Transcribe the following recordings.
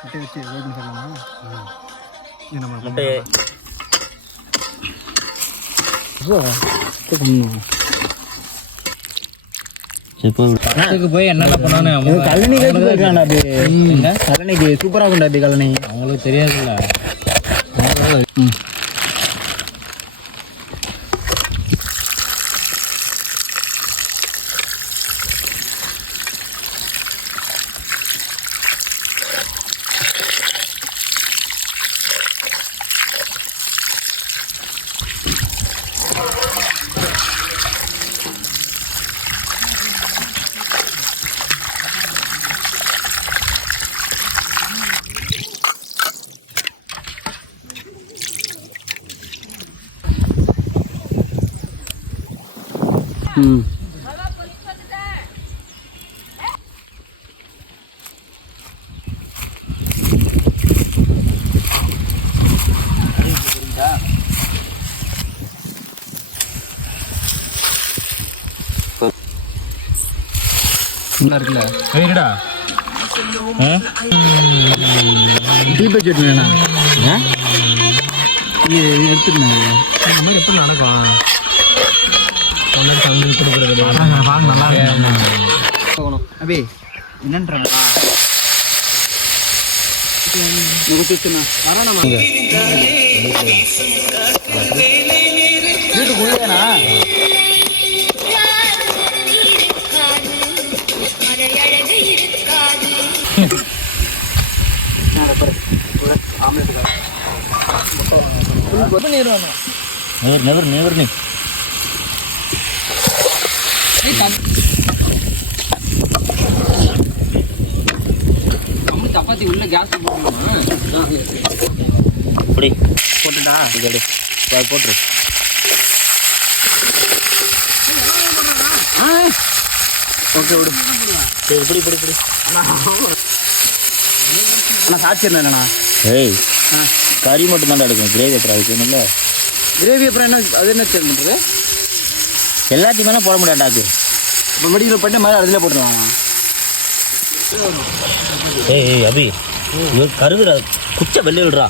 முட்டை வச்சு ஓப்பன் பண்ணலாமா? இது நம்ம முட்டை போய் என்னென்ன பண்ணானு கல்லணை போயிருக்காண்டா. அது கல்லணைக்கு சூப்பராக உண்டா அப்படி கல்லணை அவங்களுக்கு தெரியாதுல்ல. இருக்குல்ல சரிடா. தீப செட்டு வேணா எடுத்துருந்தேன். எப்படி நடக்கும் அபி என்னன்றா வீட்டுக்குள்ளேனா சப்பாத்தி உள்ள கேஸ் போட்டுட்டா போட்டுரு. ஓகே விடு. சரி இப்படி அண்ணா சாச்சிடணும் இல்லைண்ணா. ஏய் கறி மட்டும் தான் எடுக்கணும். கிரேவி அப்புறம் அதுக்கு ஒன்றும் கிரேவி அப்புறம் என்ன அது என்ன சேல் பண்ணுறது? எல்லாத்தையுமே போட முடியாண்டாக்கு. இப்போ மெடிக்கல் பண்ணிட்டு மாதிரி அதில் போட்டுருவாங்க. ஏய் அபி கருதுடா குச்சை வெளியே விடுறா.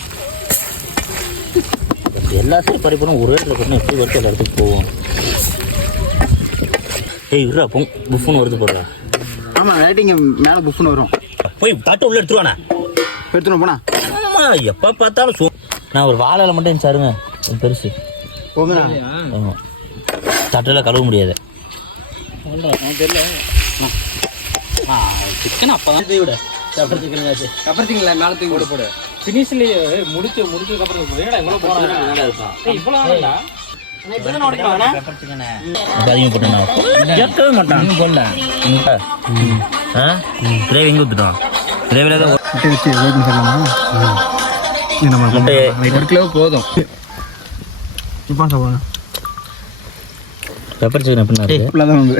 எல்லாத்தையும் பறிப்போம் ஒரே இடத்துல போட்டோம்னா எப்படி வருது எல்லா இடத்துக்கு போவோம். ஏய் விட்றா புஃப்னு வருது போடுறா. ஆமாம் ரைட்டிங்க மேலே புஃப்னு வரும். போய் தட்டை உள்ள எடுத்துருவாண்ணா. எடுத்துருவோம் போனா. ஆமாம் எப்போ பார்த்தாலும் நான் ஒரு வாழை மட்டும் இருந்துச்சு சாருங்க பெருசு. ஆமாம் தட்டெல்லாம் கழுவ முடியாது. தெரியல சிக்கன் அப்போ தான் விட கப்பர் சிக்கன் கப்பர் சிக்கன் மேலே தூக்கி விட போடு. ஃபினிஷ்லேயே முடிச்சதுக்கப்புறம் இவ்வளோ போகிறேன் இவ்வளோ அதிகம் போட்டேன் கேட்கவே மாட்டான். போடல கிரேவி எங்கே ஊற்றுட்டோம். கிரேவியில் தான் முட்டை வச்சு ஓப்பன் பண்ணலாமா? இது நம்ம முட்டை 1 கிலோ போதும். இப்போ சாப்பிடுங்க பெப்பர் சிக்கன் எப்படின்னா தான் வந்து